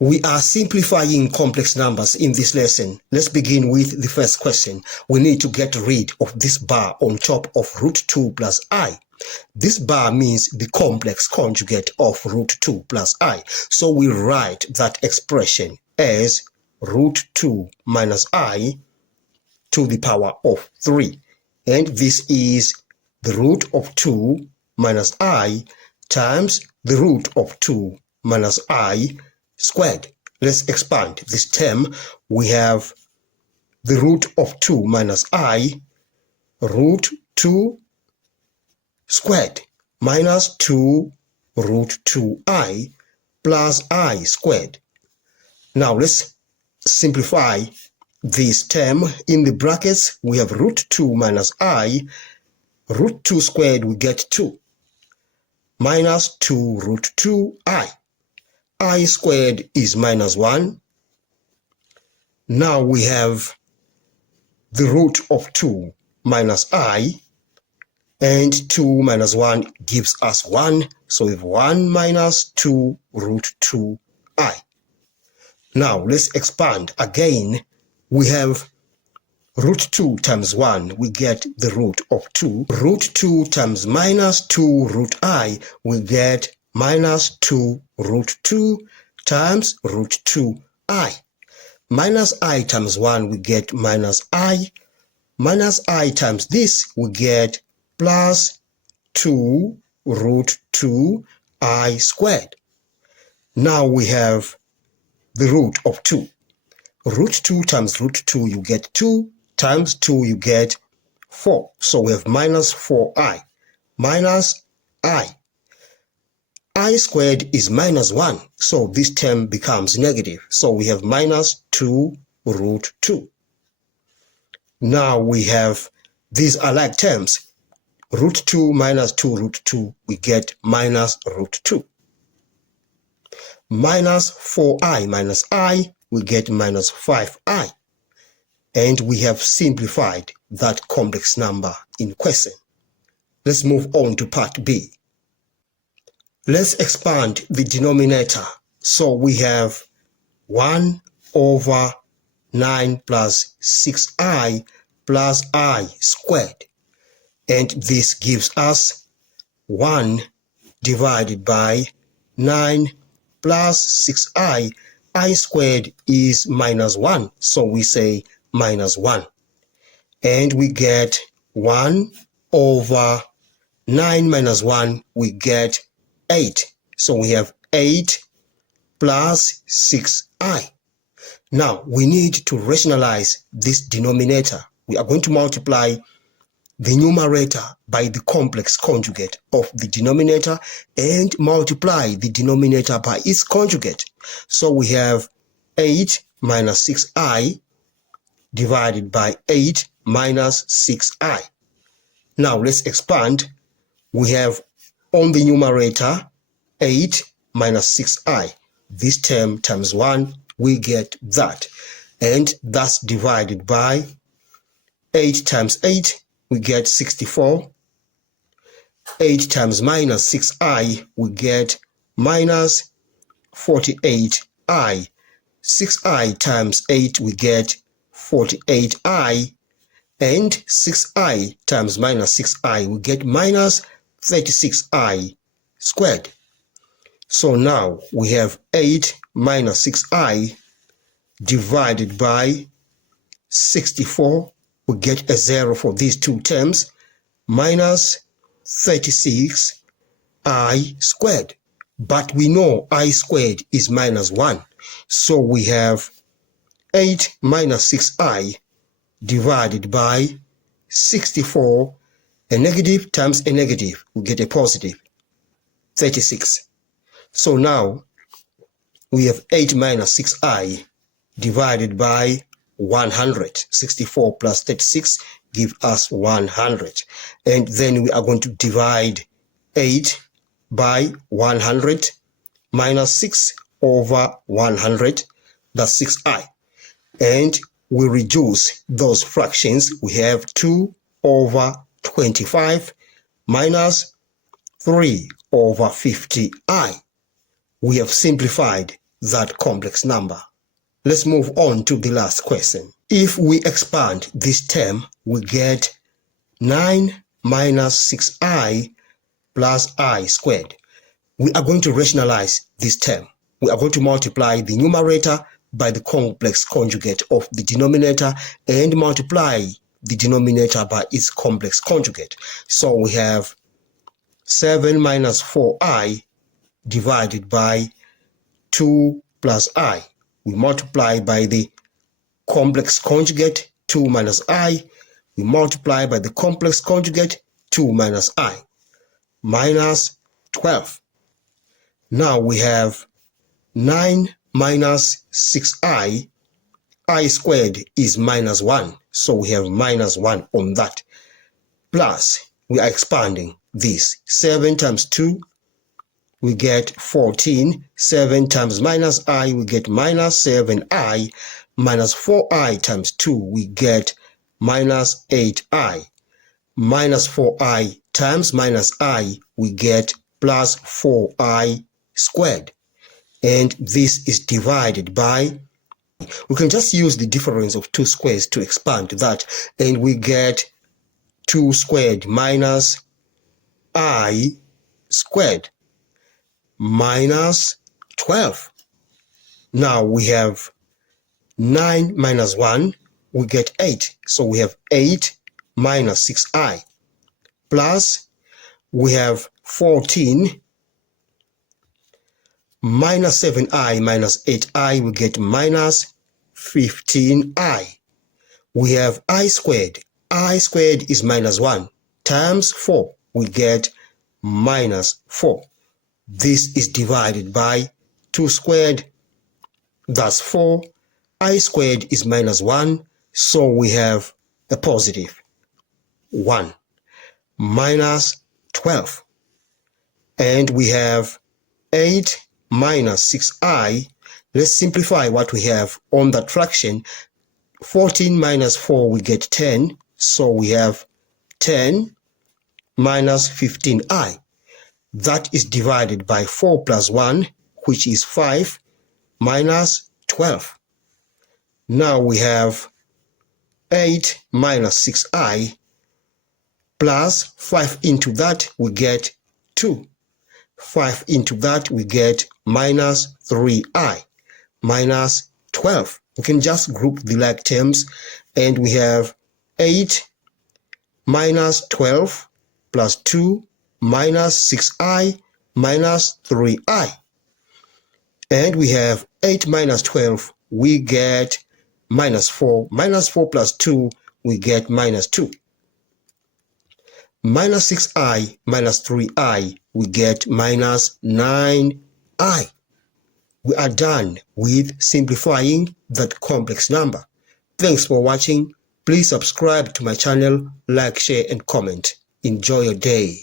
We are simplifying complex numbers in this lesson. Let's begin with the first question. We need to get rid of this bar on top of root 2 plus I. This bar means the complex conjugate of root 2 plus I. So we write that expression as root 2 minus I to the power of 3. And this is the root of 2 minus I times the root of 2 minus I squared. Let's expand this term. We have the root of 2 minus I, root 2 squared, minus 2 root 2I plus I squared. Now let's simplify this term. In the brackets, we have root 2 minus I, root 2 squared, we get 2, minus 2 root 2I. I squared is minus 1. Now we have the root of 2 minus I, and 2 minus 1 gives us 1. So we have 1 minus 2 root 2I. Now let's expand again. We have root 2 times 1, we get the root of 2. Root 2 times minus 2 root I, we get minus 2 root 2 times root 2I. Minus I times 1, we get minus I. Minus I times this, we get plus 2 root 2I squared. Now we have the root of 2. Root 2 times root 2, you get 2, times 2, you get 4. So we have minus 4I, minus I. I squared is minus 1, so this term becomes negative. So we have minus 2 root 2. Now we have, these are like terms. Root 2 minus 2 root 2, we get minus root 2. Minus 4I minus I, we get minus 5I. And we have simplified that complex number in question. Let's move on to part B. Let's expand the denominator. So we have 1 over 9 plus 6I plus I squared. And this gives us 1 divided by 9 plus 6I. I squared is minus 1. So we say minus 1. And we get 1 over 9 minus 1, we get 8. So we have 8 plus 6I. Now we need to rationalize this denominator. We are going to multiply the numerator by the complex conjugate of the denominator and multiply the denominator by its conjugate. So we have 8 minus 6I divided by 8 minus 6I. Now let's expand. We have on the numerator 8 minus 6I. This term times 1, we get that. And that's divided by 8 times 8, we get 64. 8 times minus 6I, we get minus 48I. 6I times 8, we get 48I. And 6I times minus 6I, we get minus 36I squared. So now we have 8 minus 6I divided by 64. We get a 0 for these two terms, minus 36I squared. But we know I squared is minus 1. So we have 8 minus 6I divided by 64. A negative times a negative, we get a positive, 36. So now we have 8 minus 6I divided by 100. 64 plus 36 give us 100. And then we are going to divide 8 by 100 minus 6 over 100. That's 6I. And we reduce those fractions. We have 2 over 25 minus 3 over 50I. We have simplified that complex number. Let's move on to the last question. If we expand this term, we get 9 minus 6i plus I squared. We are going to rationalize this term. We are going to multiply the numerator by the complex conjugate of the denominator and multiply the denominator by its complex conjugate. So we have 7 minus 4i divided by 2 plus I. We multiply by the complex conjugate 2 minus I. We multiply by the complex conjugate 2 minus I, minus 12. Now we have 9 minus 6i. I squared is minus 1, so we have minus 1 on that. Plus, we are expanding this. 7 times 2, we get 14. 7 times minus I, we get minus 7i. Minus 4i times 2, we get minus 8i. Minus 4i times minus I, we get plus 4i squared. And this is divided by, we can just use the difference of two squares to expand that, and we get 2 squared minus I squared minus 12. Now we have 9 minus 1, we get 8. So we have 8 minus 6i. Plus, we have 14 minus 7i minus 8i, we get minus 15i. We have I squared. I squared is minus 1 times 4, we get minus 4. This is divided by 2 squared, that's 4. I squared is minus 1, so we have a positive 1, minus 12. And we have 8 minus 6i. Let's simplify what we have on that fraction. 14 minus 4, we get 10, so we have 10 minus 15i. That is divided by 4 plus 1, which is 5, minus 12. Now we have 8 minus 6i plus 5 into that, we get 2. 5 into that, we get minus 3i, minus 12. We can just group the like terms, and we have 8 minus 12 plus 2 minus 6i minus 3i. And we have 8 minus 12, we get minus 4. Minus 4 plus 2, we get minus 2. Minus 6i minus 3i, we get minus 9i. We are done with simplifying that complex number. Thanks for watching. Please subscribe to my channel, like, share, and comment. Enjoy your day.